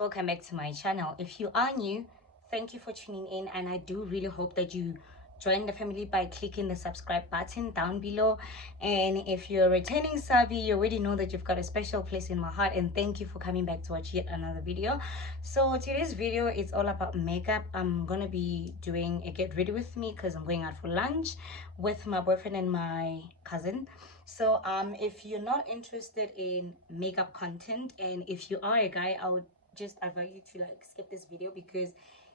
welcome back to my channel. If you are new, thank you for tuning in, and I do really hope that you join the family by clicking the subscribe button down below. And if you're a returning savvy, you already know that you've got a special place in my heart, and thank you for coming back to watch yet another video. So today's video is all about makeup. I'm gonna be doing a get ready with me because I'm going out for lunch with my boyfriend and my cousin. So if you're not interested in makeup content, and if you are a guy, I would just advise you to like skip this video because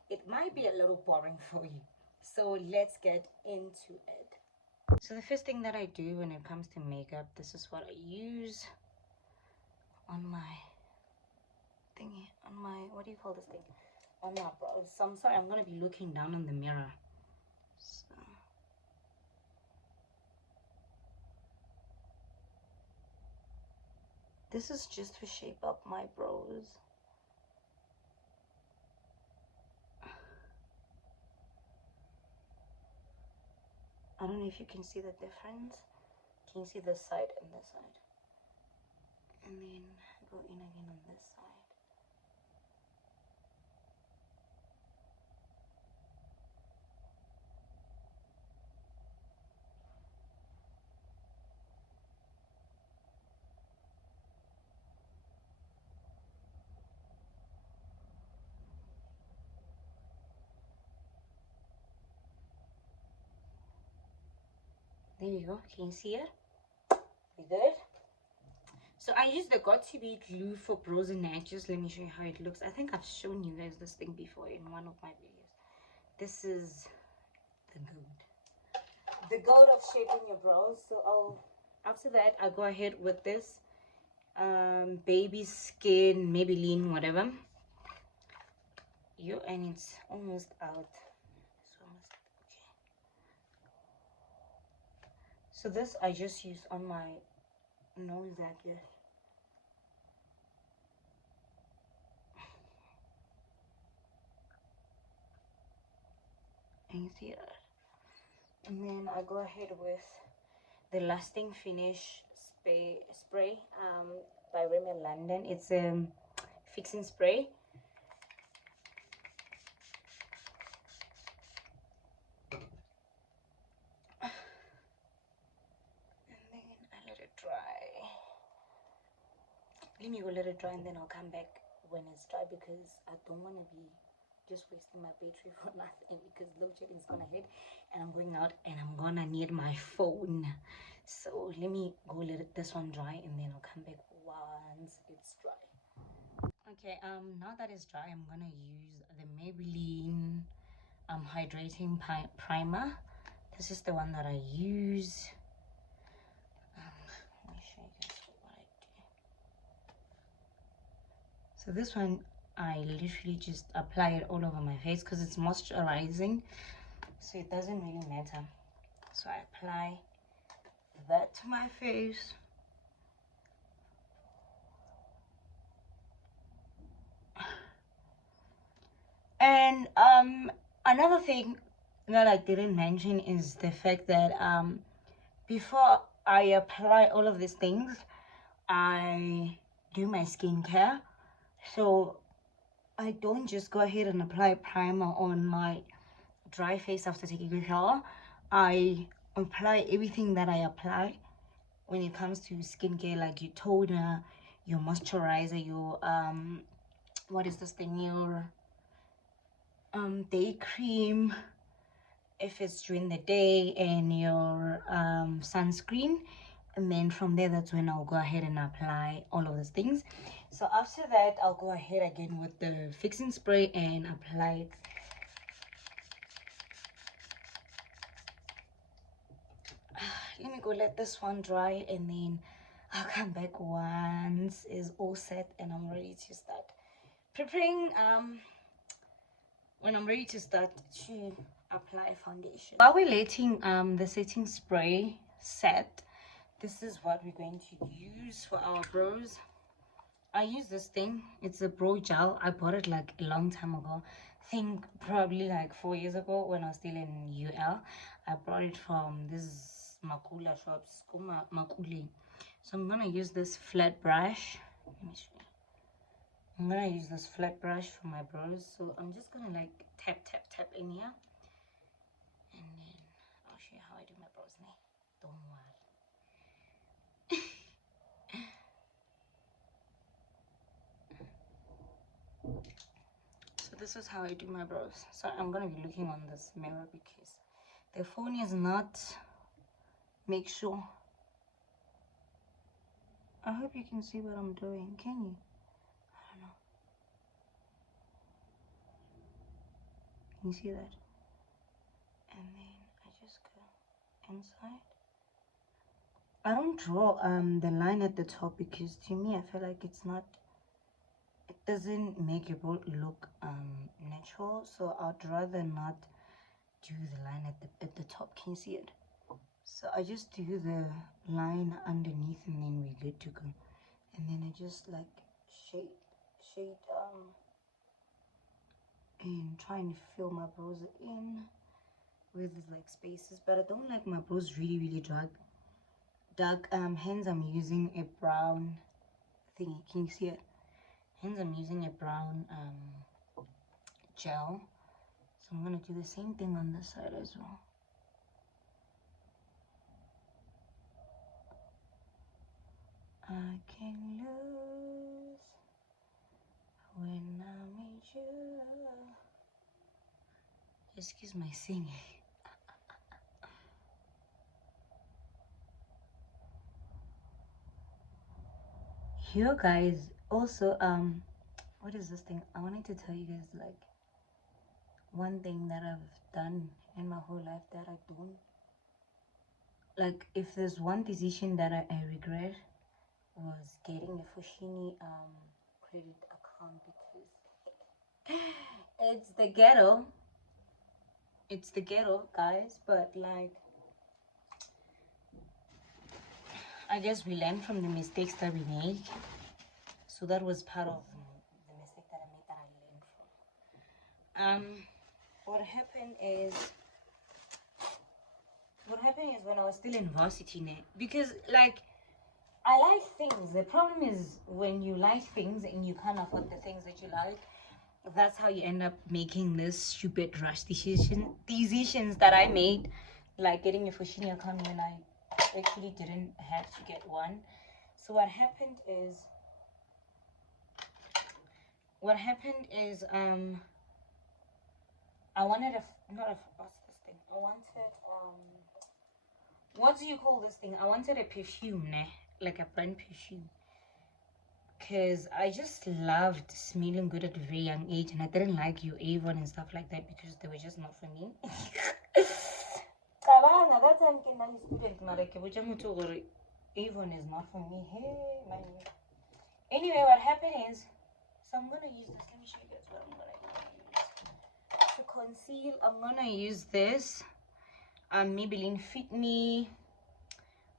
it might be a little boring for you. So let's get into it. So the first thing that I do when it comes to makeup, this is what I use on my thingy, on my, what do you call this thing, on my brows. So I'm sorry, I'm gonna be looking down on the mirror. So this is just to shape up my brows. I don't know if you can see the difference. Can you see this side and this side? And then go in again on this side. There you go. Can you see it? We good? So I use the Got2b glue for brows and edges. Let me show you how it looks. I think I've shown you guys this thing before in one of my videos. This is the goat of shaping your brows. So after that I'll go ahead with this baby skin, Maybelline, whatever. And it's almost out. So this I just use on my nose like this. And you see that? And then I go ahead with the lasting finish spray by Grwm London. It's a fixing spray. Let me go let it dry, and then I'll come back when it's dry because I don't want to be just wasting my battery for nothing because load shedding is gonna hit and I'm going out and I'm gonna need my phone. So let me go let this one dry, and then I'll come back once it's dry. Okay, now that it's dry, I'm gonna use the Maybelline hydrating primer. This is the one that I use. Let me show you guys what I do. So this one, I literally just apply it all over my face because it's moisturizing, so it doesn't really matter. So I apply that to my face. And another thing that I didn't mention is the fact that before I apply all of these things, I do my skincare. So I don't just go ahead and apply primer on my dry face after taking a shower. I apply everything that I apply when it comes to skincare, like your toner, your moisturizer, your what is this thing, your day cream if it's during the day, and your sunscreen. And then from there, that's when I'll go ahead and apply all of those things. So after that, I'll go ahead again with the fixing spray and apply it. Let me go let this one dry, and then I'll come back once it's all set and I'm ready to start preparing. When I'm ready to start to apply foundation. While we're letting the setting spray set, this is what we're going to use for our brows. I use this thing. It's a brow gel. I bought it like a long time ago. I think probably like 4 years ago when I was still in UL. I brought it from this Makula shops, Makuli. So I'm gonna use this flat brush. Let me show you. I'm gonna use this flat brush for my brows, so I'm just gonna like tap in here, and then I'll show you how I do my brows now. Don't worry. So this is how I do my brows. So I'm gonna be looking on this mirror because the phone is not. Make sure. I hope you can see what I'm doing. Can you? I don't know. Can you see that? And then I just go inside. I don't draw the line at the top because to me I feel like it doesn't make your brow look natural, so I'd rather not do the line at the top. Can you see it? So I just do the line underneath and then we're good to go. And then I just like shade and try and fill my brows in with like spaces, but I don't like my brows really dark. Hence I'm using a brown thingy. Can you see it? Hence I'm using a brown gel. So I'm gonna do the same thing on this side as well. I can lose when I meet you. Excuse my singing. Here guys, also what is this thing? I wanted to tell you guys like one thing that I've done in my whole life that I don't like. If there's one decision that I regret, was getting a Fushini credit account because it's the ghetto guys, but like I guess we learn from the mistakes that we make. So that was part of the mistake that I made that I learned from. What happened is when I was still in varsity now, because like I like things. The problem is when you like things and you can't afford the things that you like, that's how you end up making this stupid rush decisions that I made, like getting a Fushini account when I actually didn't have to get one. So what happened is I wanted what's this thing? I wanted what do you call this thing? I wanted a perfume, ne? Like a brand perfume. Because I just loved smelling good at a very young age, and I didn't like your Avon and stuff like that because they were just not for me. Kabanga, that time I'm student, like Avon is not for me. Hey, man. Anyway, what happened is, so I'm gonna use this. Let me show you guys what I'm gonna use to conceal. I'm gonna use this Maybelline Fit Me.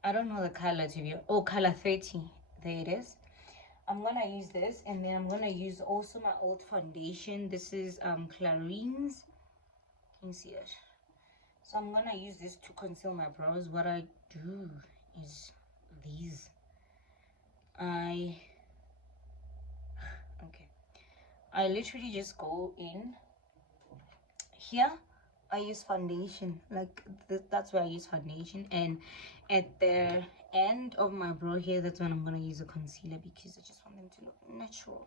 I don't know the color to be. Oh, color 30. There it is. I'm gonna use this, and then I'm gonna use also my old foundation. This is Clarine's. Can you see it? So I'm gonna use this to conceal my brows. What I do is these. I literally just go in here. I use foundation, like that's where I use foundation, and at the end of my brow here, that's when I'm gonna use a concealer because I just want them to look natural.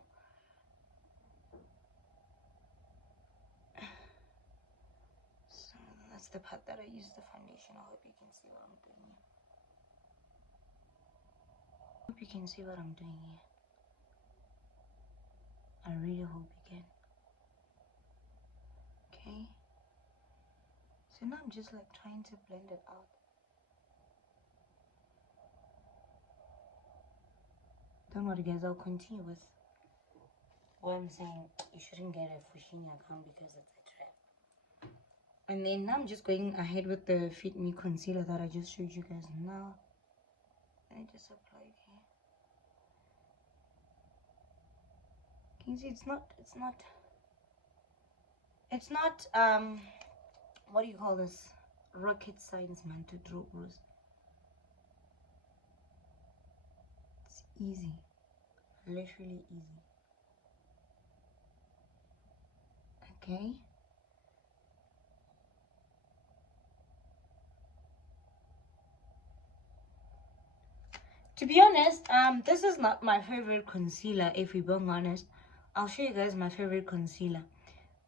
So that's the part that I use the foundation. I hope you can see what I'm doing here. Hope you can see what I'm doing here. I really hope you can. Okay. So now I'm just like trying to blend it out. Don't worry guys, I'll continue with what I'm saying. You shouldn't get a Fushini account because it's a trap. And then now I'm just going ahead with the Fit Me concealer that I just showed you guys now. I just apply it here. Can you see it's not what do you call this? Rocket science, man, to draw brows. It's easy. Literally easy. Okay. To be honest, this is not my favorite concealer, if we're being honest. I'll show you guys my favorite concealer.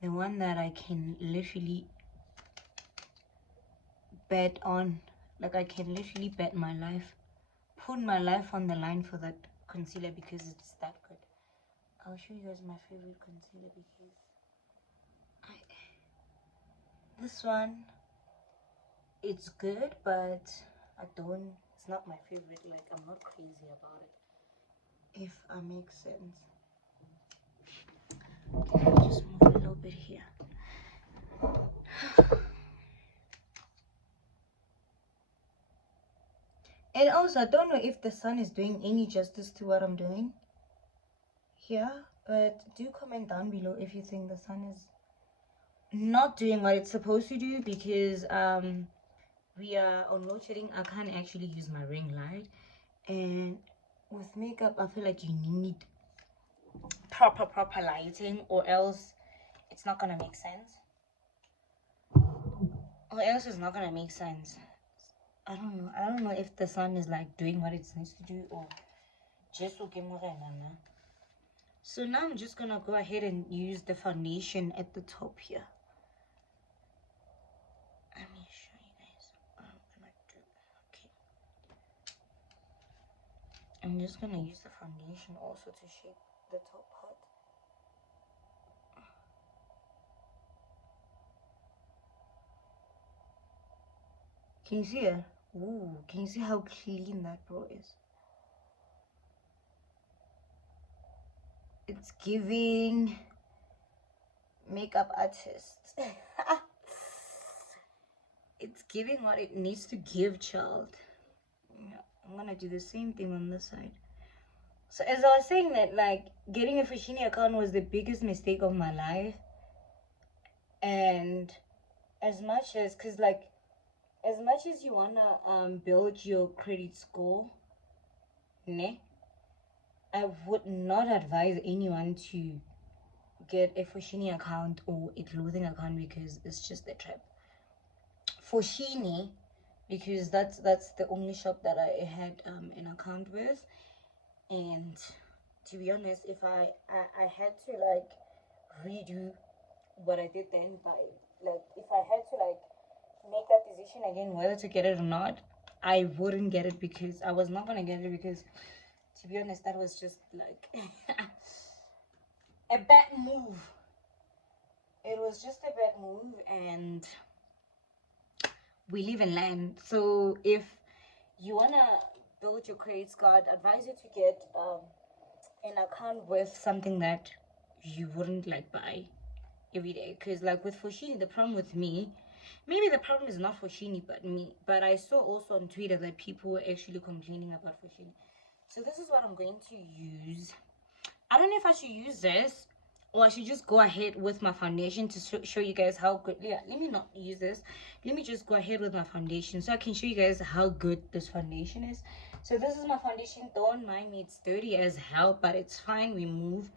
The one that I can literally bet on. Like, I can literally bet my life. Put my life on the line for that concealer because it's that good. I'll show you guys my favorite concealer because this one, it's good, but it's not my favorite. Like, I'm not crazy about it, if I make sense. Okay, I'll just move a little bit here. And also, I don't know if the sun is doing any justice to what I'm doing here, but do comment down below if you think the sun is not doing what it's supposed to do, because we are on load shedding. I can't actually use my ring light, and with makeup I feel like you need proper lighting, or else it's not gonna make sense. I don't know if the sun is like doing what it needs to do, or just okay. So now I'm just gonna go ahead and use the foundation at the top here. Let me show you guys what I'm gonna do. Okay, I'm just gonna use the foundation also to shape the top part. Can you see it? Ooh, can you see how clean that bro is? It's giving makeup artist. It's giving what it needs to give, child. Yeah, I'm gonna do the same thing on this side. So as I was saying that, like, getting a Fushini account was the biggest mistake of my life. And as much as, as much as you wanna build your credit score, ne, I would not advise anyone to get a Fushini account or a clothing account, because it's just a trap. Fushini, because that's the only shop that I had an account with. And to be honest, if I had to like redo what I did then, by like, if I had to like make that decision again whether to get it or not, I wouldn't get it, because I was not gonna get it, because to be honest, that was just like a bad move. It was just a bad move, and we live in land. So if you wanna build your credit score, I'd advise you to get an account with something that you wouldn't like buy every day. Because like with Foschini, the problem with me, maybe the problem is not Foschini but me, but I saw also on Twitter that people were actually complaining about Foschini. So this is what I'm going to use. I don't know if I should use this, or I should just go ahead with my foundation to show you guys how good. Yeah, let me not use this. Let me just go ahead with my foundation so I can show you guys how good this foundation is. So this is my foundation. Don't mind me, it's dirty as hell, but it's fine. We move.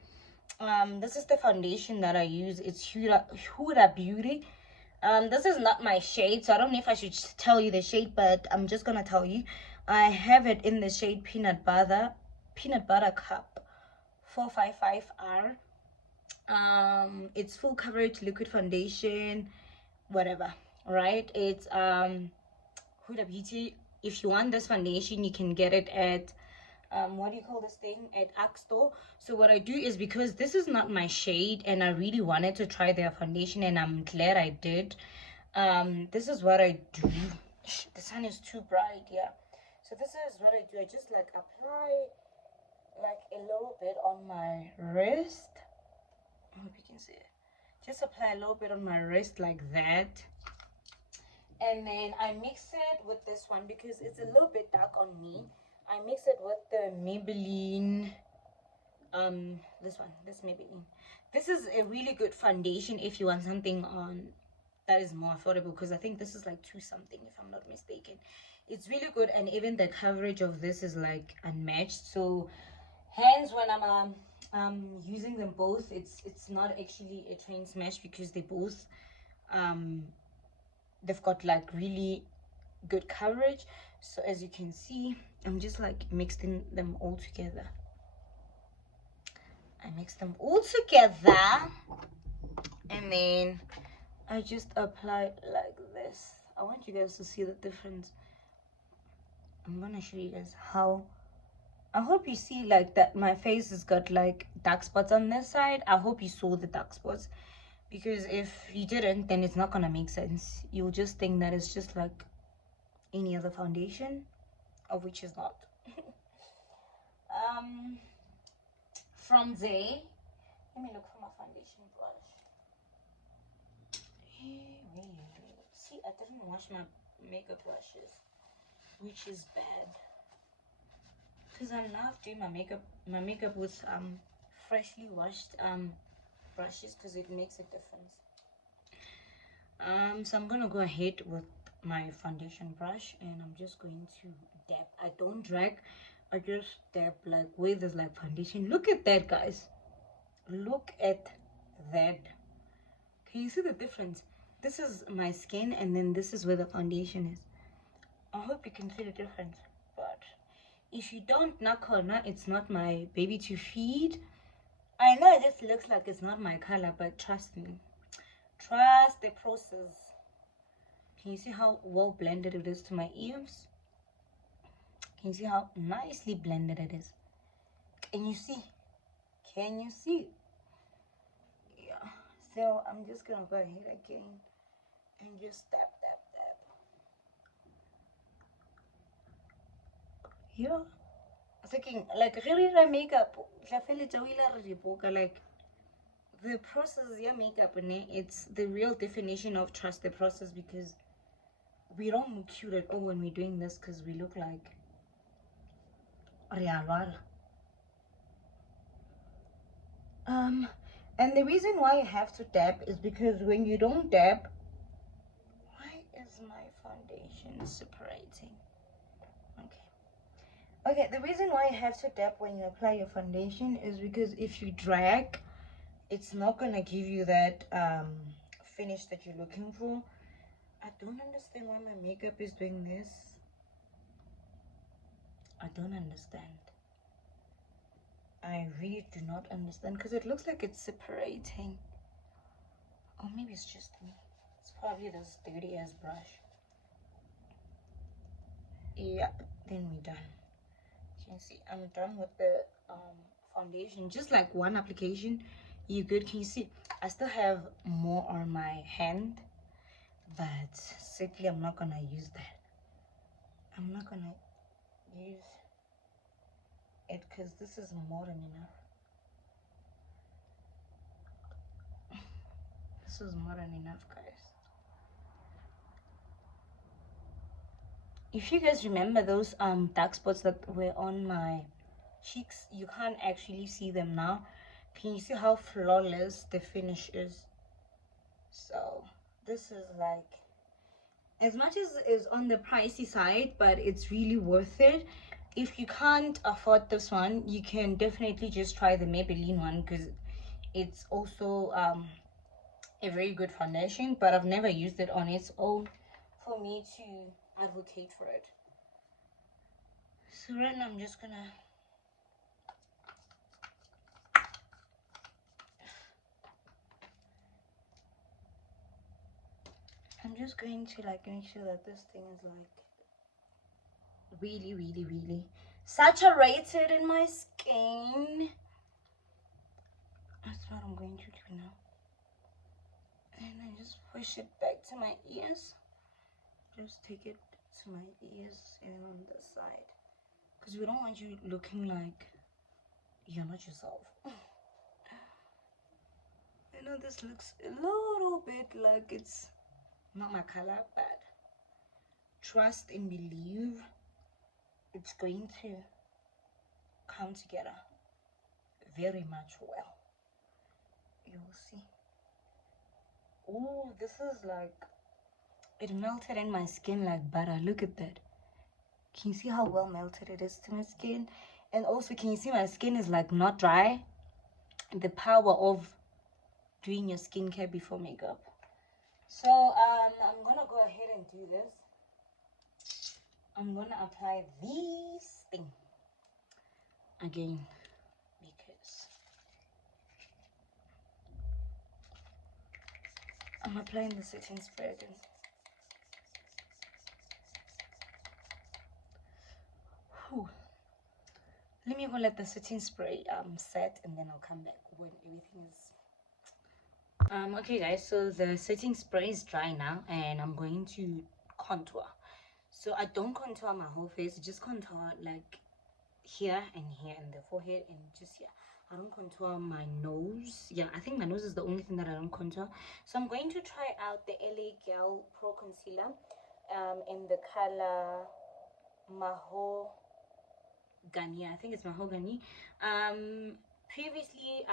This is the foundation that I use. It's Huda Beauty. This is not my shade, so I don't know if I should tell you the shade, but I'm just gonna tell you. I have it in the shade Peanut Butter Cup 455R. It's full coverage liquid foundation, whatever, right? It's Huda Beauty. If you want this foundation, you can get it at what do you call this thing, at Axto. So what I do is, because this is not my shade and I really wanted to try their foundation, and I'm glad I did, this is what I do. The sun is too bright. Yeah, so this is what I do. I just like apply like a little bit on my wrist. I hope you can see it. Just apply a little bit on my wrist like that, and then I mix it with this one because it's a little bit dark on me. I mix it with the Maybelline, this Maybelline. This is a really good foundation if you want something on that is more affordable, because I think this is like 2 something if I'm not mistaken. It's really good, and even the coverage of this is like unmatched. So hence when I'm using them both, it's not actually a train smash because they both they've got like really good coverage. So as you can see, I'm just like mixing them all together. I mix them all together, and then I just apply like this. I want you guys to see the difference. I'm gonna show you guys how. I hope you see like that my face has got like dark spots on this side. I hope you saw the dark spots, because if you didn't, then it's not gonna make sense. You'll just think that it's just like any other foundation, of which is not. From there, let me look for my foundation brush. See, I didn't wash my makeup brushes, which is bad, because I love doing my makeup with freshly washed brushes, because it makes a difference. So I'm gonna go ahead with my foundation brush, and I'm just going to dab. I don't drag, I just dab like where there's like foundation. Look at that, guys. Look at that. Can you see the difference? This is my skin, and then this is where the foundation is. I hope you can see the difference. But if you don't, nakona, it's not my baby to feed. I know this looks like it's not my color, but trust me, trust the process. Can you see how well blended it is to my ears? Can you see how nicely blended it is? Can you see? Can you see? Yeah. So I'm just gonna go ahead again and just dab, dab, dab. Yeah. Thinking like really makeup. Like the process, yeah, makeup, it's the real definition of trust the process, because we don't look cute at all when we're doing this, because we look like and the reason why you have to dab is because when you don't dab, why is my foundation separating? Okay, the reason why you have to dab when you apply your foundation is because if you drag, it's not gonna give you that finish that you're looking for. I don't understand why my makeup is doing this. I don't understand. I really do not understand, because it looks like it's separating. Or maybe it's just me. It's probably this dirty ass brush. Yeah, then we're done. You can see I'm done with the foundation. Just like one application, you're good. Can you see? I still have more on my hand, but simply I'm not gonna use that. I'm not gonna use it because this is more than enough. This is more than enough, guys. If you guys remember those dark spots that were on my cheeks, you can't actually see them now. Can you see how flawless the finish is? So this is like, as much as is on the pricey side, but it's really worth it. If you can't afford this one, you can definitely just try the Maybelline one, because it's also a very good foundation, but I've never used it on its own for me to advocate for it. So right now I'm just gonna going to like make sure that this thing is like really saturated in my skin. That's what I'm going to do now. And I just push it back to my ears. Just take it to my ears and on this side, because we don't want you looking like you're not yourself. I know this looks a little bit like it's not my color, but trust and believe it's going to come together very much well. You will see. Oh, this is like, it melted in my skin like butter. Look at that. Can you see how well melted it is to my skin? And also, can you see my skin is like not dry? the power of doing your skincare before makeup. So I'm gonna go ahead and do this. I'm gonna apply this thing again because I'm applying the setting spray again. Whew. Let me go let the setting spray set, and then I'll come back when everything is okay guys, so the setting spray is dry now and I'm going to contour. So I don't contour my whole face, just contour like here and the forehead and just here. I don't contour my nose. Yeah, I think my nose is the only thing that I don't contour. So I'm going to try out the LA Girl Pro Concealer in the color Mahogany. I think it's Mahogany. Previously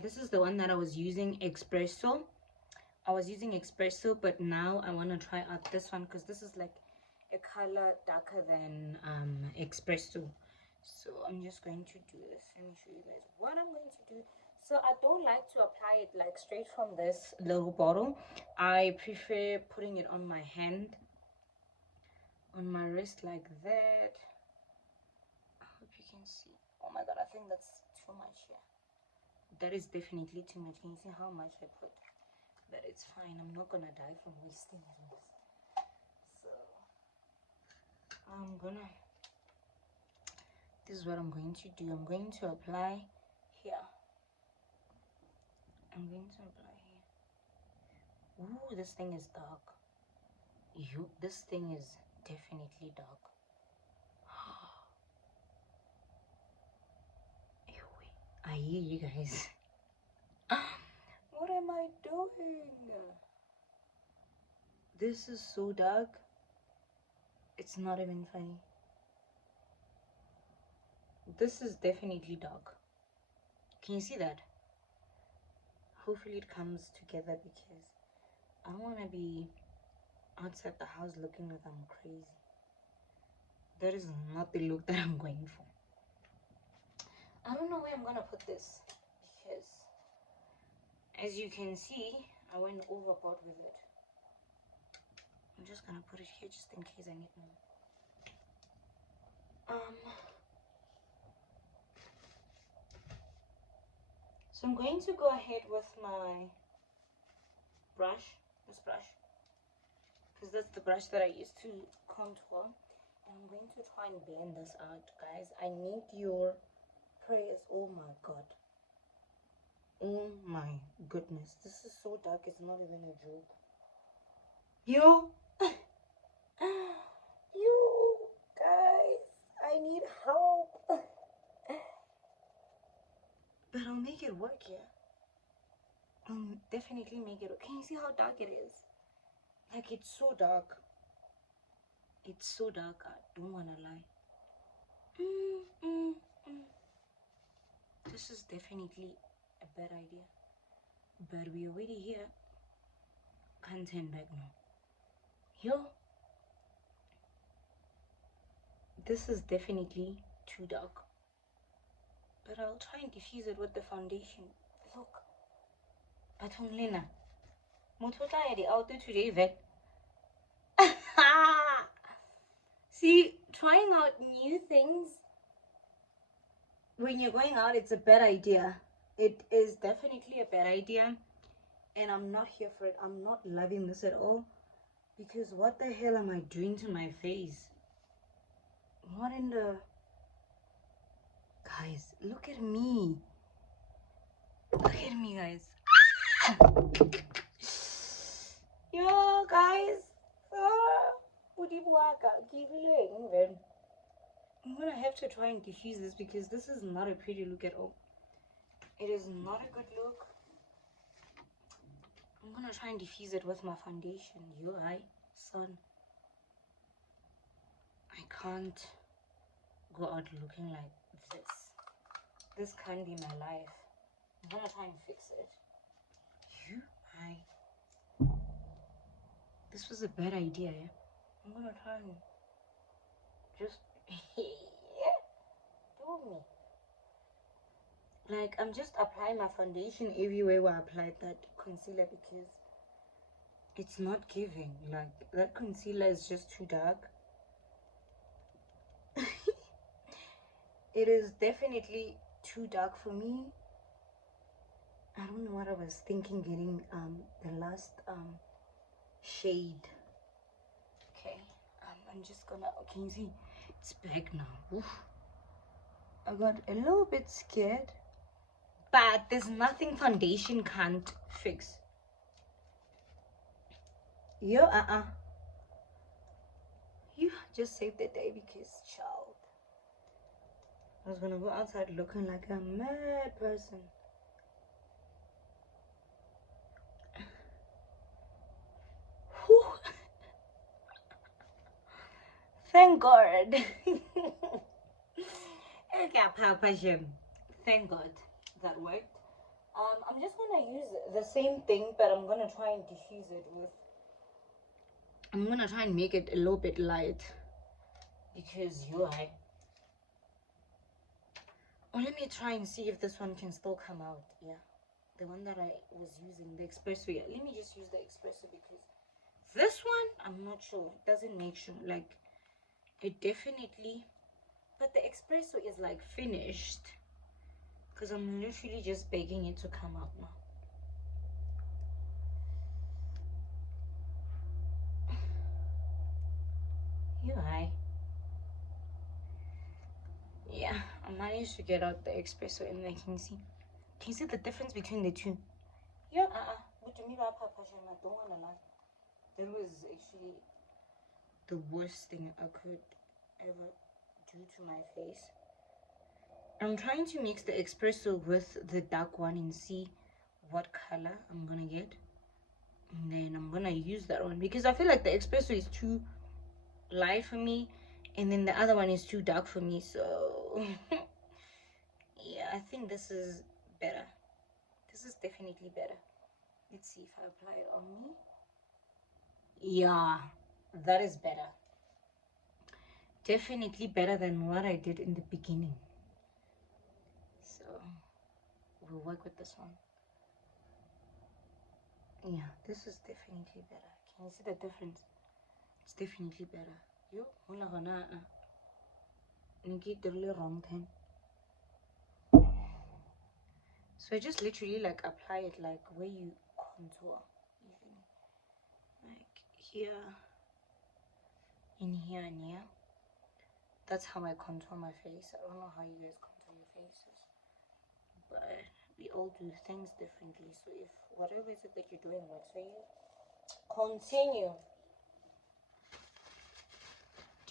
this is the one that I was using, Espresso. But now I want to try out this one because this is like a color darker than Espresso. So I'm just going to do this. Let me show you guys what I'm going to do. So I don't like to apply it like straight from this little bottle. I prefer putting it on my hand, on my wrist like that. I hope you can see. Oh my god, I think that's too much here. That is definitely too much. Can you see how much I put? But it's fine, I'm not gonna die from wasting it. So this is what I'm going to do. I'm going to apply here. Ooh, this thing is dark. This thing is definitely dark. I hear you guys. What am I doing? This is so dark. It's not even funny. This is definitely dark. Can you see that? Hopefully it comes together because I don't want to be outside the house looking like I'm crazy. That is not the look that I'm going for. I don't know where I'm gonna put this because as you can see, I went overboard with it. I'm just gonna put it here just in case I need more. So I'm going to go ahead with my brush, this brush, because that's the brush that I used to contour. And I'm going to try and blend this out, guys. I need your prayers. Oh my god. Oh my goodness. This is so dark, it's not even a joke. You guys, I need help. But I'll make it work, yeah. I'll definitely make it work. Can you see how dark it is? Like, it's so dark. It's so dark, I don't want to lie. This is definitely a bad idea. But we're already here. Can't turn back now. Yo. This is definitely too dark. But I'll try and diffuse it with the foundation. Look. Bathong Lena. Motota ya di auto today, vet. See, trying out new things when you're going out, it's a bad idea. It is definitely a bad idea. And I'm not here for it. I'm not loving this at all. Because what the hell am I doing to my face? What in the... Guys, look at me. Look at me, guys. Yo, guys. I'm gonna have to try and diffuse this because this is not a pretty look at all. It is not a good look. I'm gonna try and diffuse it with my foundation. Yo, son. I can't go out looking like this. This can't be my life. I'm gonna try and fix it. This was a bad idea, yeah? I'm gonna try and just do me. Like, I'm just applying my foundation everywhere where I applied that concealer because it's not giving. Like, that concealer is just too dark. It is definitely too dark for me. I don't know what I was thinking getting the last shade. Okay, I'm just gonna, can you see? It's back now. Oof. I got a little bit scared, but there's nothing foundation can't fix. You you just saved the day because, child, I was gonna go outside looking like a mad person. Whew. Thank God. Okay, Papa Jim. Thank God that worked. I'm just gonna use the same thing, but I'm gonna try and diffuse it with. I'm gonna try and make it a little bit light because I. Oh, let me try and see if this one can still come out. Yeah, the one that I was using, the espresso. Yeah, let me just use the espresso because this one I'm not sure. It doesn't make sure. Like, it definitely, but the espresso is like finished because I'm literally just begging it to come out now. Yeah, I managed to get out the espresso and I can you see the difference between the two? Yeah, what do you mean by Papa? I don't wanna lie. That was actually the worst thing I could ever do to my face. I'm trying to mix the espresso with the dark one and see what color I'm gonna get. And then I'm gonna use that one because I feel like the espresso is too light for me and then the other one is too dark for me, so yeah, I think this is better. This is definitely better. Let's see if I apply it on me. Yeah, that is better. Definitely better than what I did in the beginning. So we'll work with this one. Yeah, this is definitely better. Can you see the difference? It's definitely better. You get the really wrong thing. So I just literally like apply it like where you contour, usually. Like here, in here and here. That's how I contour my face. I don't know how you guys contour your faces, but we all do things differently. So if whatever is it that you're doing works for you, continue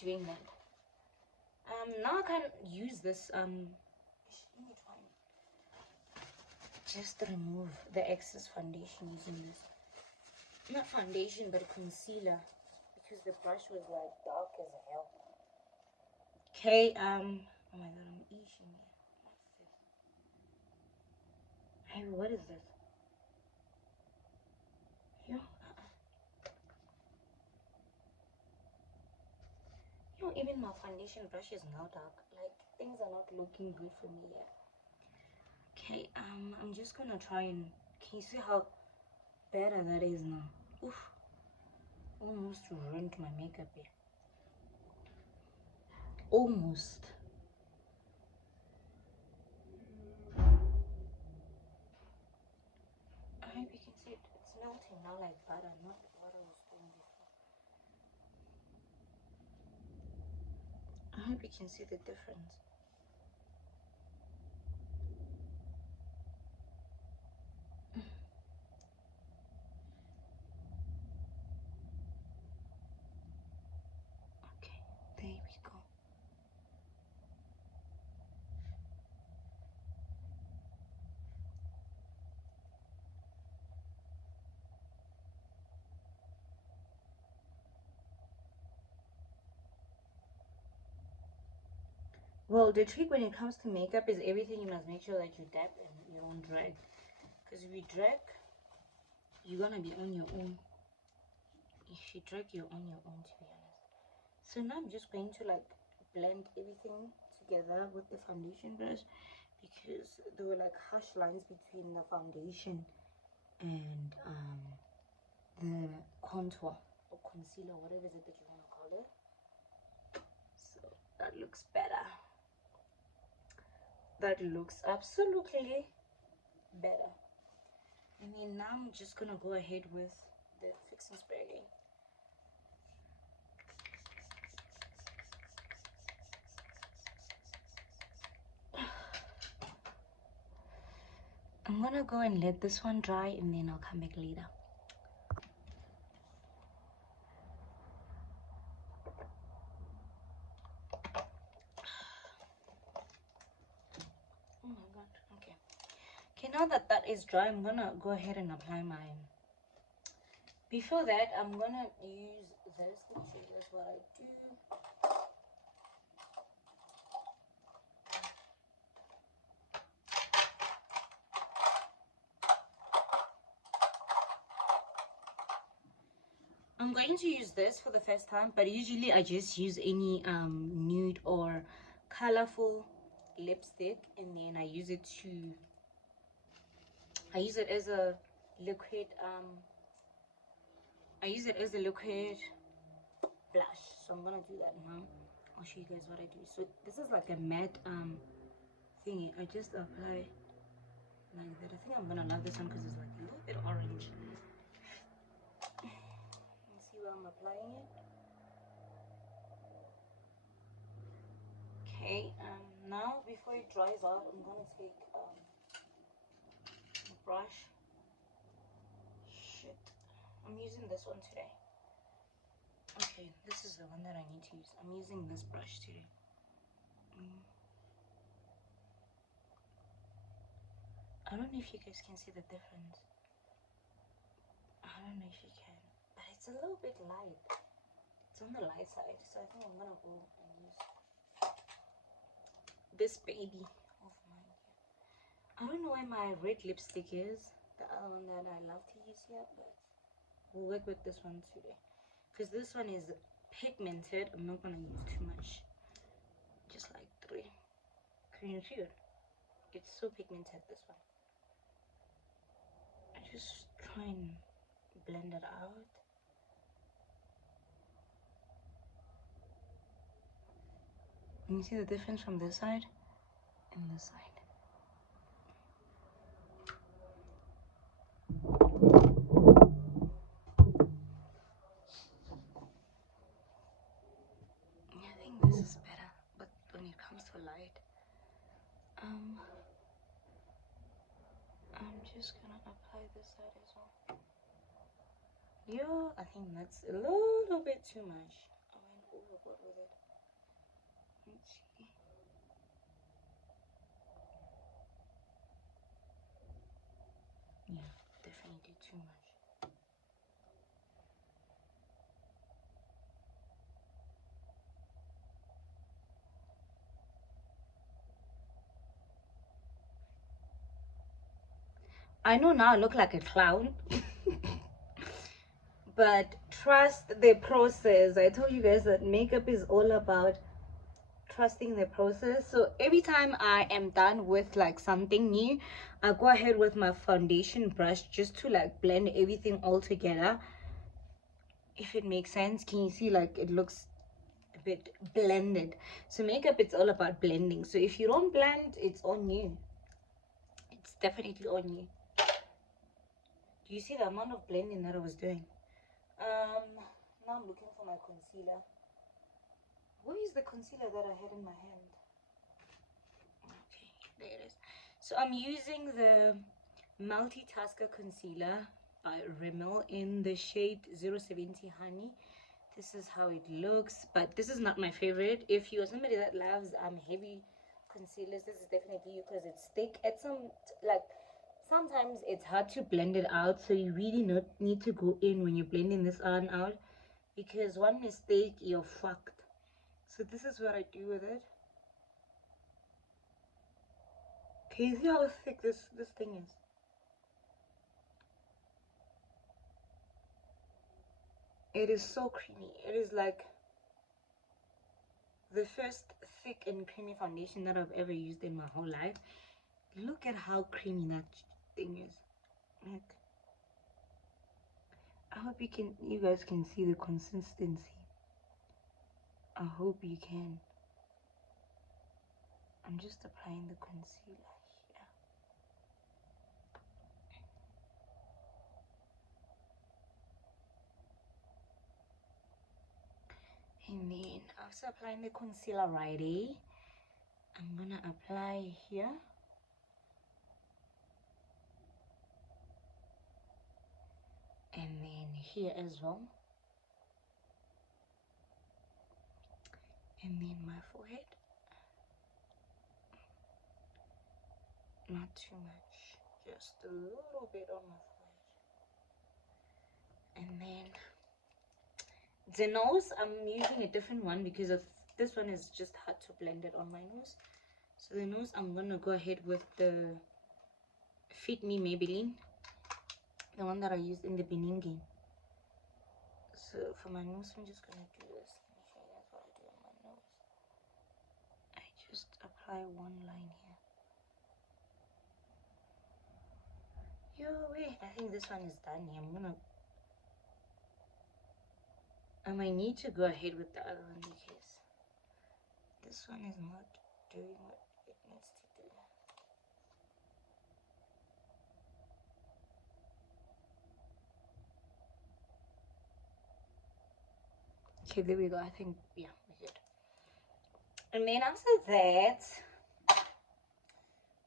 doing that. Now I can use this let me try and just remove the excess foundation using this, not foundation but concealer, because the brush was like dark as hell. Okay, oh my god, I'm eating it. Hey, what is this? Yeah. Even my foundation brush is now dark. Like, things are not looking good for me yet. Okay, I'm just gonna try and, can you see how better that is now? Oof, almost ruined my makeup here. Almost. I hope you can see it. It's melting now like butter, not what I was doing before. I hope you can see the difference. Okay, there we go. Well, the trick when it comes to makeup is everything you must make sure that you dab and you don't drag. Because if you drag, you're gonna be on your own. If you drag, you're on your own, to be honest. So now I'm just going to like blend everything together with the foundation brush because there were like harsh lines between the foundation and the contour or concealer, whatever it is that you want to call it. So that looks better. That looks absolutely better. And then now I'm just gonna go ahead with the fixing spray again. I'm gonna go and let this one dry and then I'll come back later. Oh my god, okay. Okay, now that that is dry, I'm gonna go ahead and apply mine. Before that, I'm gonna use this. Let me show you guys what I do. I'm going to use this for the first time, but usually I just use any nude or colorful lipstick, and then I use it as a liquid blush. So I'm gonna do that now. I'll show you guys what I do. So this is like a matte thingy. I just apply like that. I think I'm gonna love this one because it's like a little bit orange. You see where I'm applying it? Okay, now before it dries out, I'm gonna take a brush. Shit, I'm using this one today. Okay, this is the one that I need to use. I'm using this brush today. I don't know if you guys can see the difference. I don't know if you can, but it's a little bit light. It's on the light side, so I think I'm gonna go and use this baby of mine here. I don't know where my red lipstick is, the other one that I love to use here, but we'll work with this one today because this one is pigmented. I'm not gonna use too much, just like 3. Can you see it? It's so pigmented, this one. I just try and blend it out. You see the difference from this side and this side. I think this is better, but when it comes to light, I'm just gonna apply this side as well. Yeah, I think that's a little bit too much. I went overboard with it. Let's see. Yeah, definitely too much. I know now I look like a clown. But trust the process. I told you guys that makeup is all about trusting the process. So every time I am done with like something new, I go ahead with my foundation brush just to like blend everything all together, if it makes sense. Can you see, like, it looks a bit blended? So makeup, it's all about blending. So if you don't blend, it's on you. It's definitely on you. Do you see the amount of blending that I was doing? Now I'm looking for my concealer. Where is the concealer that I had in my hand? Okay, there it is. So I'm using the Multitasker Concealer by Rimmel in the shade 070 Honey. This is how it looks, but this is not my favorite. If you're somebody that loves heavy concealers, this is definitely you because it's thick. At sometimes it's hard to blend it out, so you really need to go in when you're blending this on out, because one mistake, you're fucked. So this is what I do with it. Can you see how thick this thing is? It is so creamy. It is like, the first thick and creamy foundation that I've ever used in my whole life. Look at how creamy that thing is. Like, I hope you guys can see the consistency. I hope you can. I'm just applying the concealer here. And then after applying the concealer righty, I'm gonna apply here. And then here as well. And then my forehead. Not too much, just a little bit on my forehead. And then the nose, I'm using a different one because of this one is just hard to blend it on my nose. So the nose, I'm gonna go ahead with the Fit Me Maybelline, the one that I used in the Benin game. So for my nose, I'm just gonna do this. Let me show you guys what I do on my nose. I just apply one line here. I think this one is done here. I might need to go ahead with the other one because this one is not doing what it needs to do. Okay, there we go. I think, yeah, we're good. And then after that,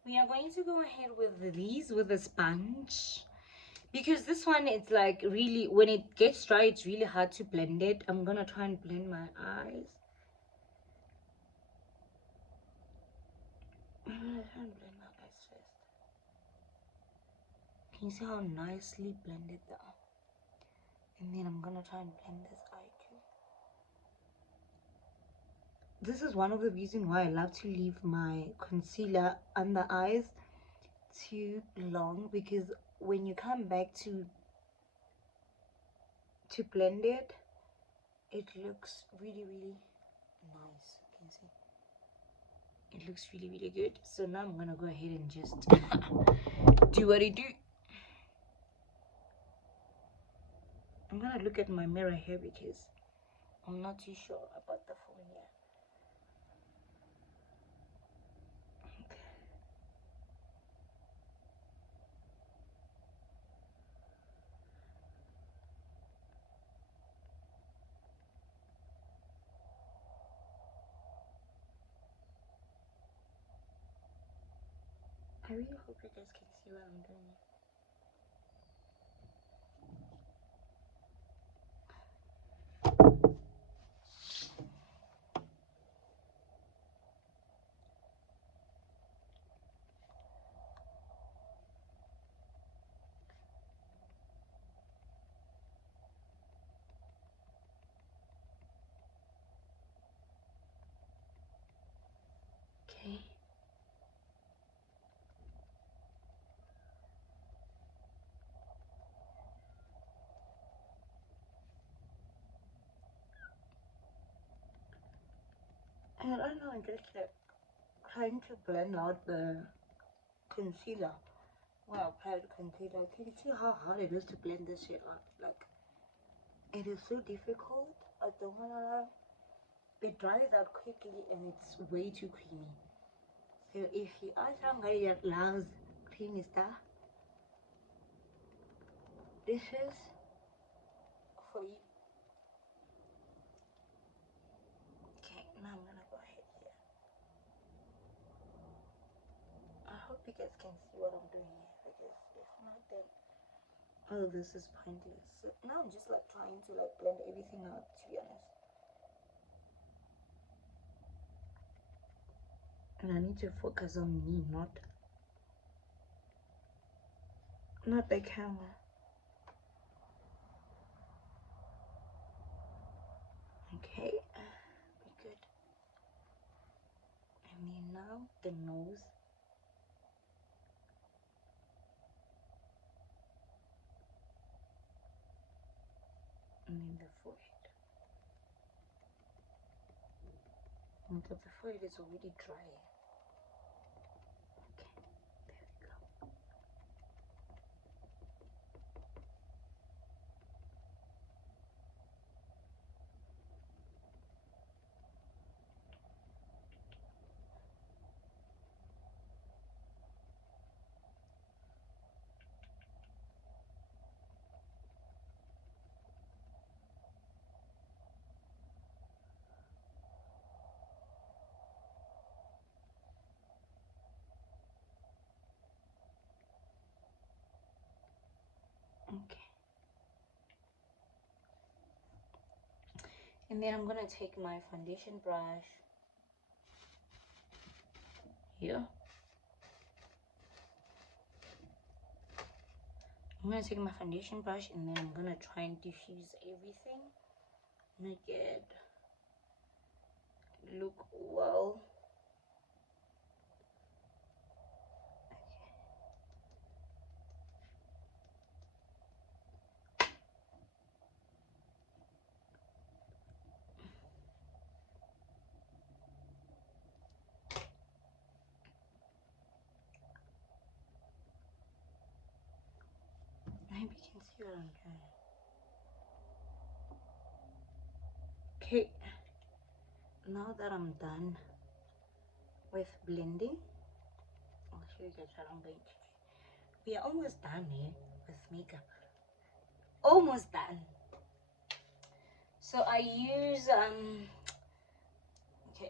we are going to go ahead with these with a sponge. Because this one, it's like really, when it gets dry, it's really hard to blend it. I'm gonna try and blend my eyes. I'm gonna try and blend my eyes first. Can you see how nicely blended they are? And then I'm gonna try and blend this eye too. This is one of the reasons why I love to leave my concealer under eyes too long, because when you come back to blend it, it looks really nice. Can you see? It looks really good. So now I'm gonna go ahead and just do what I do. I'm gonna look at my mirror here because I'm not too sure about the phone here. I really hope you guys can see what I'm doing. Okay. And I don't know, I'm just like trying to blend out the concealer. Well, I applied concealer. Can you see how hard it is to blend this shit out? Like, it is so difficult. I don't wanna lie. It dries out quickly and it's way too creamy. So if you are somebody that loves creamy stuff, this is for you. Okay, now I'm gonna go ahead here. I hope you guys can see what I'm doing here, because if not, then all of this is pointless. So now I'm just like trying to like blend everything out, to be honest. And I need to focus on me, not the camera. Okay, we're good. And then now the nose. And then the forehead. makeup. The forehead is already dry. Okay, there we go. Okay. And then I'm gonna take my foundation brush here. I'm gonna take my foundation brush and then I'm gonna try and diffuse everything. Make it look well. Maybe you can see what I'm doing. Okay, now that I'm done with blending, I'll show you guys what I'm going to do. We are almost done here with makeup. Almost done. So I use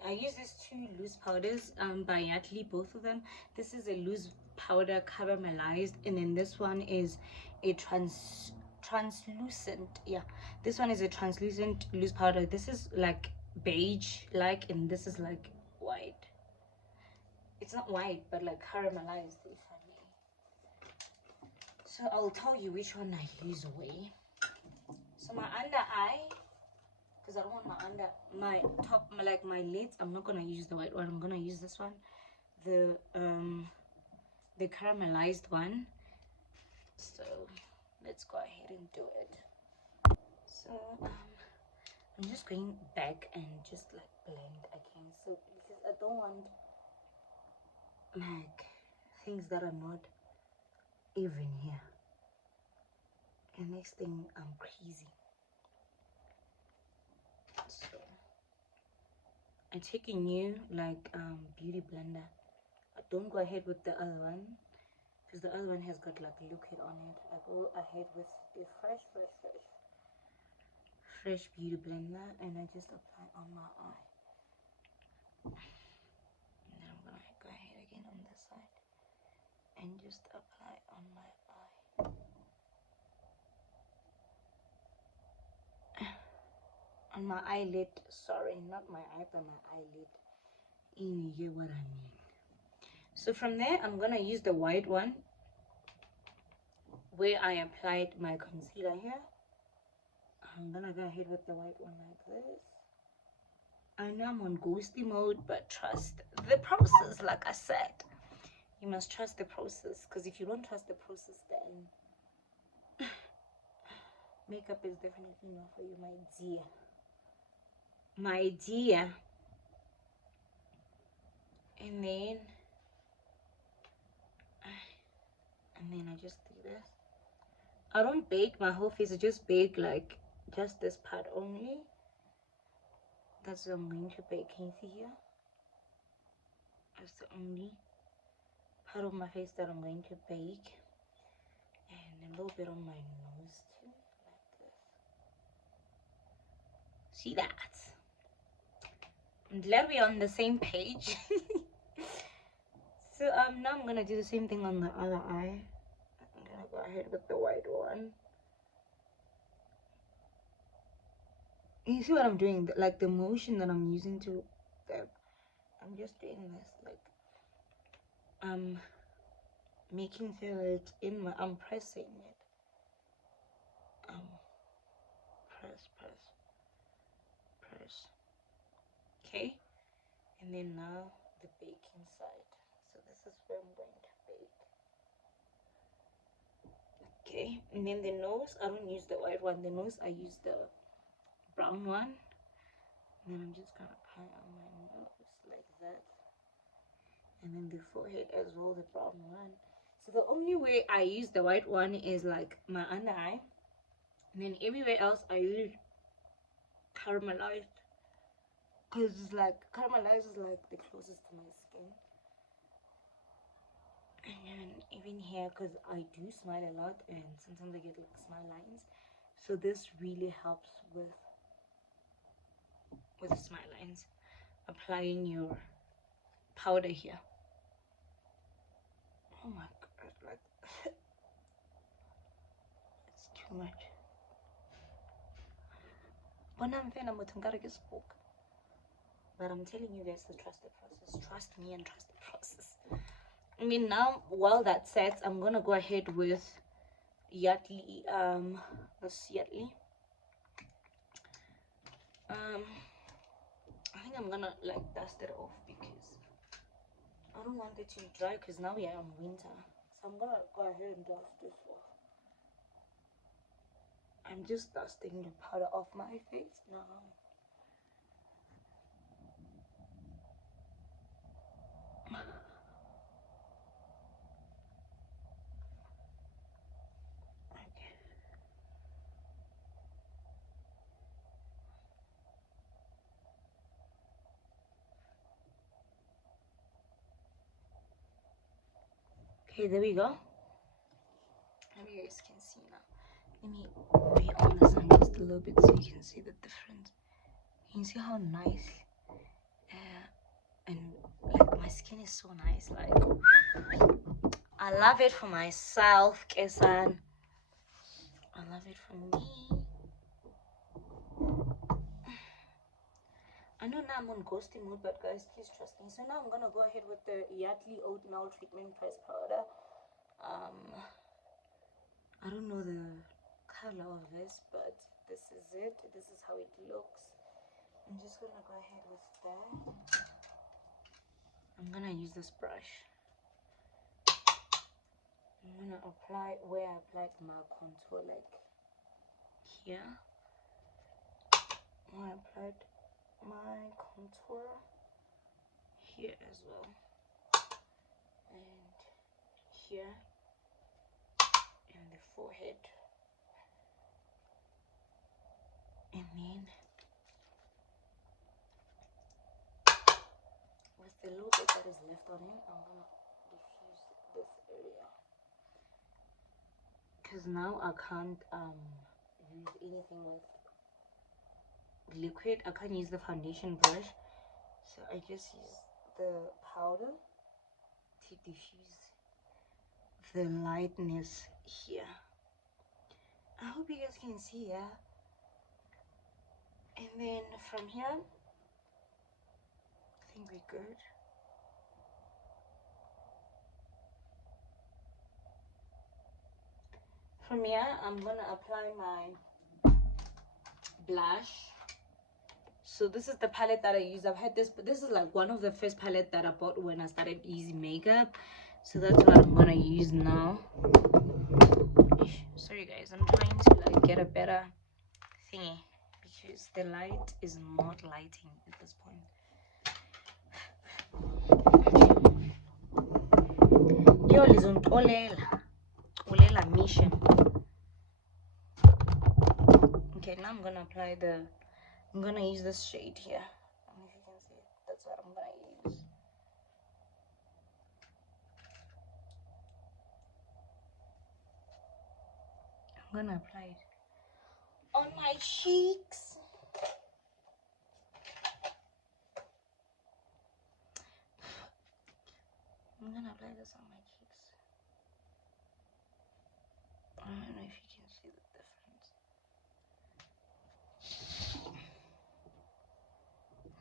I use these two loose powders by Yatley, both of them. This is a loose powder caramelized, and then this one is a translucent. Yeah, this one is a translucent loose powder. This is like beige like, and this is like white. It's not white, but like caramelized, if I may. So I'll tell you which one I use away. So my under eye, because I don't want my top, like my lids, I'm not gonna use the white one. I'm gonna use this one, the caramelized one. So let's go ahead and do it. So I'm just going back and just like blend again. So because I don't want like things that are not even here. And next thing, I'm crazy. So I take a new like beauty blender. I don't go ahead with the other one because the other one has got like liquid on it. I go ahead with a fresh beauty blender, and I just apply on my eye. And then I'm gonna go ahead again on this side and just apply on my eye. On my eyelid, sorry, not my eye, but my eyelid. You get what I mean. So from there, I'm gonna use the white one where I applied my concealer here. I'm gonna go ahead with the white one like this. I know I'm on ghosty mode, but trust the process. Like I said, you must trust the process, because if you don't trust the process, then makeup is definitely not for you, my dear. My dear. And then I just do this. I don't bake my whole face. I just bake like just this part only. That's what I'm going to bake. Can you see here? That's the only part of my face that I'm going to bake. And a little bit on my nose too, like this. See that? I'm glad we're on the same page. So now I'm gonna do the same thing on the other eye. I'm gonna go ahead with the white one. You see what I'm doing? Like the motion that I'm using to I'm just doing this, like I'm making sure that it's in my, I'm pressing it. Press. Okay, and then now the baking side. So this is where I'm going to bake. Okay, and then the nose, I don't use the white one. The nose, I use the brown one. And then I'm just gonna apply on my nose. that. And then the forehead as well, the brown one. So the only way I use the white one is like my under eye. And then everywhere else I use caramelized. Because it's like, caramelized is like the closest to my skin. And even here, because I do smile a lot and sometimes I get like smile lines. So this really helps with the smile lines. Applying your powder here. Oh my god, like it's too much. But I'm spoke. But I'm telling you guys to trust the process. Trust me and trust the process. I mean, now while that sets, I'm gonna go ahead with Yardley. This Yardley. I think I'm gonna like dust it off because I don't want it to dry because now we are in winter. So I'm gonna go ahead and dust this off. I'm just dusting the powder off my face now. Okay, there we go. Maybe you guys can see now. Let me be on the sun just a little bit so you can see the difference. You can see how nice and like my skin is so nice. Like I love it for myself, Kesan. I love it for me. I know now I'm on ghosting mode, but guys, please trust me. So now I'm gonna go ahead with the Yardley Oatmeal Treatment Press Powder. I don't know the color of this, but this is it. This is how it looks. I'm just gonna go ahead with that. I'm gonna use this brush. I'm gonna apply where I applied my contour, like here. I applied my contour here as well, and here in the forehead, and then with the little bit that is left on it, I'm gonna diffuse this area because now I can't use anything with liquid. I can't use the foundation brush, so I just use the powder to diffuse the lightness here. I hope you guys can see, yeah. And then from here, I think we're good. From here, I'm gonna apply my blush. So this is the palette that I use. I've had this, but this is like one of the first palette that I bought when I started using makeup. So that's what I'm gonna use now. Sorry guys, I'm trying to like get a better thingy because the light is not lighting at this point. Yo listen, olela mission. Okay, now I'm gonna apply I'm gonna use this shade here. I don't know if you can see it. That's what I'm gonna use. I'm gonna apply it on my cheeks. I'm gonna apply this on my cheeks. I don't know if you can see the difference.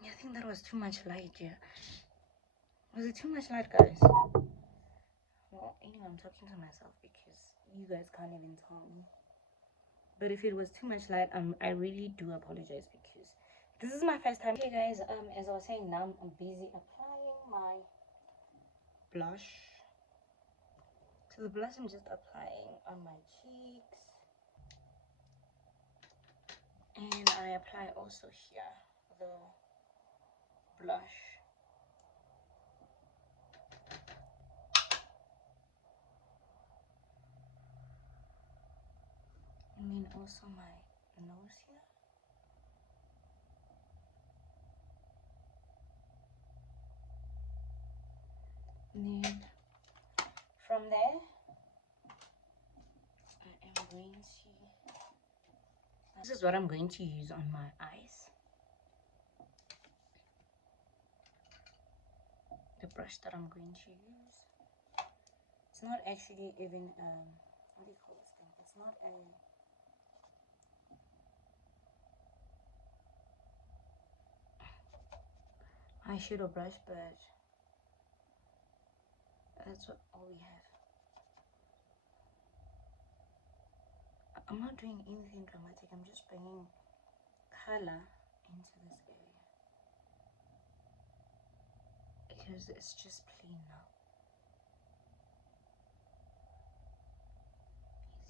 I think that was too much light, yeah. Was it too much light, guys? Well, anyway, I'm talking to myself because you guys can't even tell me. But if it was too much light, I really do apologize because this is my first time. Okay, guys, as I was saying, now I'm busy applying my blush. So the blush I'm just applying on my cheeks, and I apply also here the blush also my nose here. And then from there, I am going to, this is what I'm going to use on my eyes. The brush that I'm going to use. It's not actually even, what do you call this thing? It's not a, eyeshadow brush, but that's what all we have. I'm not doing anything dramatic. I'm just bringing color into this area because it's just plain now.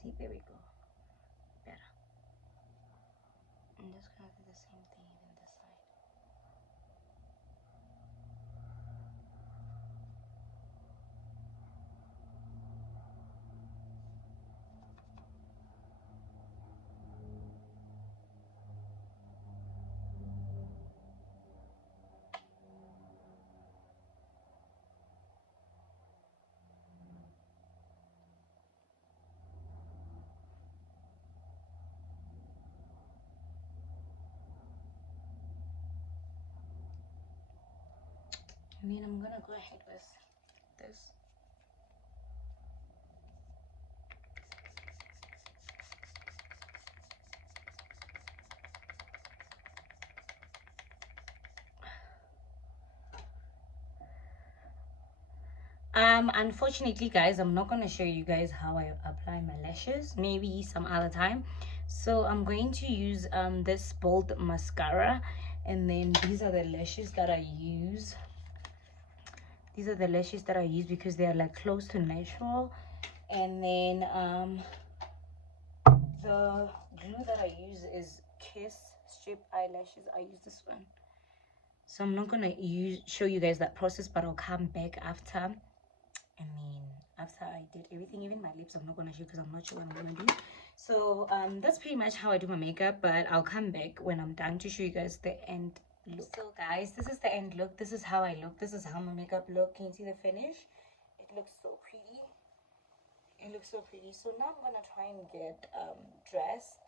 See, there we go. Better. I'm just gonna do the same thing even this side. And then I'm gonna go ahead with this. Unfortunately guys, I'm not going to show you guys how I apply my lashes, maybe some other time. So I'm going to use this bold mascara, and then these are the lashes that I use. These are the lashes that I use because they are like close to natural. And then the glue that I use is Kiss strip eyelashes. I use this one. So I'm not gonna show you guys that process, but I'll come back after. And then after I did everything, even my lips, I'm not gonna show because I'm not sure what I'm gonna do. So that's pretty much how I do my makeup, but I'll come back when I'm done to show you guys the end look. So guys, this is the end look. This is how I look. This is how my makeup look. Can you see the finish? It looks so pretty. It looks so pretty. So now I'm gonna try and get dressed.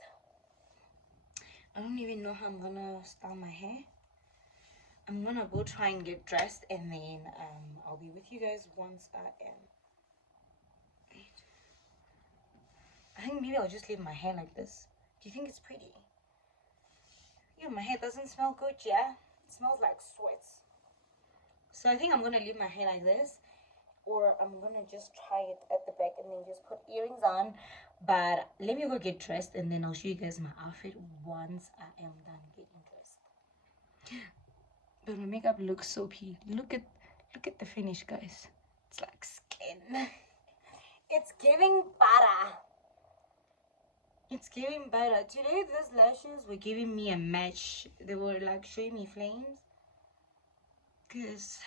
I don't even know how I'm gonna style my hair. I'm gonna go try and get dressed, and then I'll be with you guys once I am. I think maybe I'll just leave my hair like this. Do you think it's pretty? Yeah, my hair doesn't smell good, yeah? It smells like sweat. So I think I'm gonna leave my hair like this, or I'm gonna just try it at the back and then just put earrings on. But let me go get dressed, and then I'll show you guys my outfit once I am done getting dressed. But my makeup looks so pretty. Look at the finish, guys. It's like skin. It's giving butter. It's giving butter. Today these lashes were giving me a match. They were like showing me flames. Cause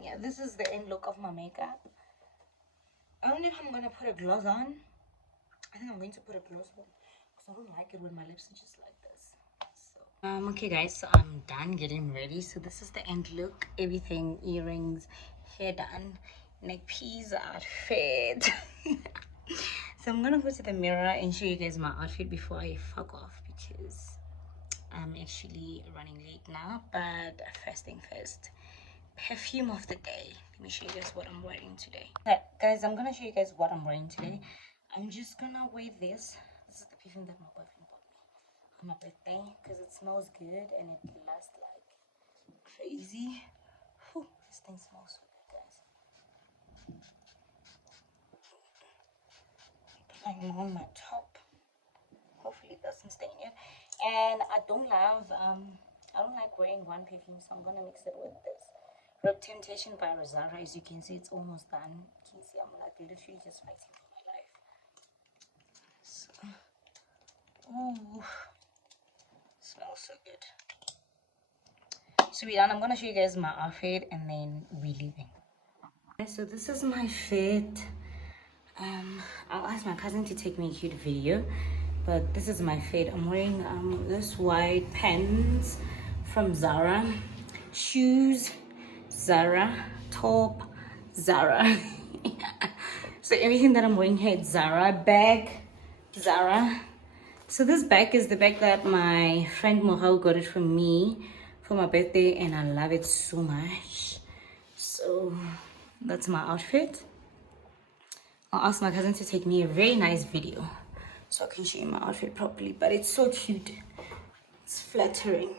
yeah, this is the end look of my makeup. I don't know if I'm gonna put a gloss on. I think I'm going to put a gloss on because I don't like it when my lips are just like this. So okay guys, so I'm done getting ready. So this is the end look. Everything, earrings, hair done, neck piece, outfit. So I'm gonna go to the mirror and show you guys my outfit before I fuck off, because I'm actually running late now. But first thing first, perfume of the day. Let me show you guys what I'm wearing today. Okay, guys, I'm gonna show you guys what I'm wearing today. I'm just gonna wear this. This is the perfume that my boyfriend bought me on my birthday because it smells good and it lasts like crazy. Whew, this thing smells so good, guys. Applying on my top. Hopefully it doesn't stain it. And I don't like wearing one perfume, so I'm gonna mix it with this Rope Temptation by Rosara. As you can see, it's almost done. You can see I'm like literally just fighting for my life. So, ooh, smells so good. So we're done. I'm gonna show you guys my outfit and then we're leaving. So this is my fit. I'll ask my cousin to take me a cute video, but this is my fit. I'm wearing this white pants from Zara, shoes Zara, top Zara. So everything that I'm wearing here is Zara. Bag Zara. So this bag is the bag that my friend Mohau got it for me for my birthday, and I love it so much. So that's my outfit. I'll ask my cousin to take me a very nice video so I can show you my outfit properly. But it's so cute. It's flattering.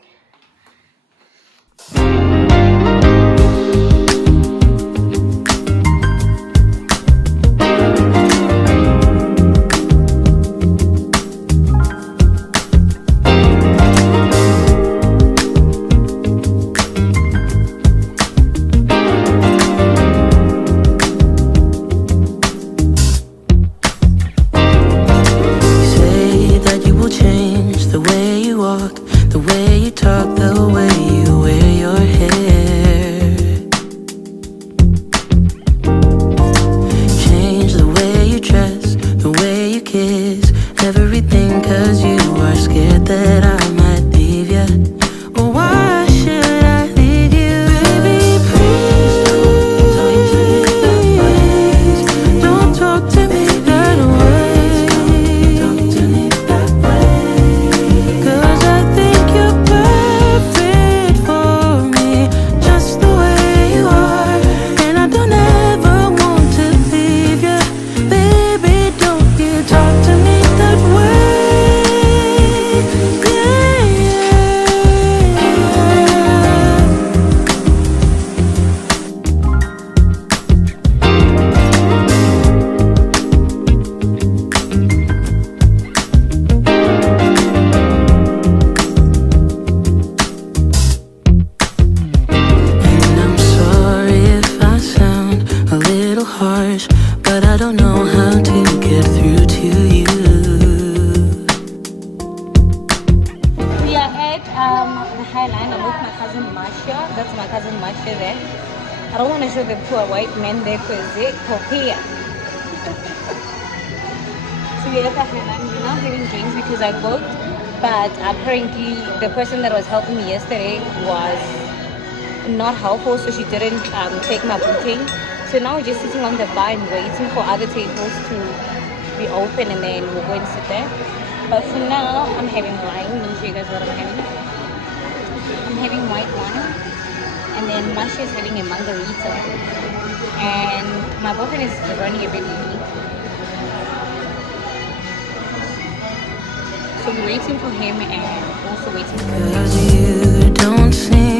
That's my cousin Masha there. I don't want to show the poor white men there because they copy. So we're now having drinks because I booked, but apparently the person that was helping me yesterday was not helpful, so she didn't take my booking. So now we're just sitting on the bar and waiting for other tables to be open, and then we'll go and sit there. But for now, I'm having wine. Let me show you guys what I'm having. I'm having white wine, and then Masha is having a margarita, and my boyfriend is running a bit late. So we're waiting for him and also waiting for him. 'Cause you don't seem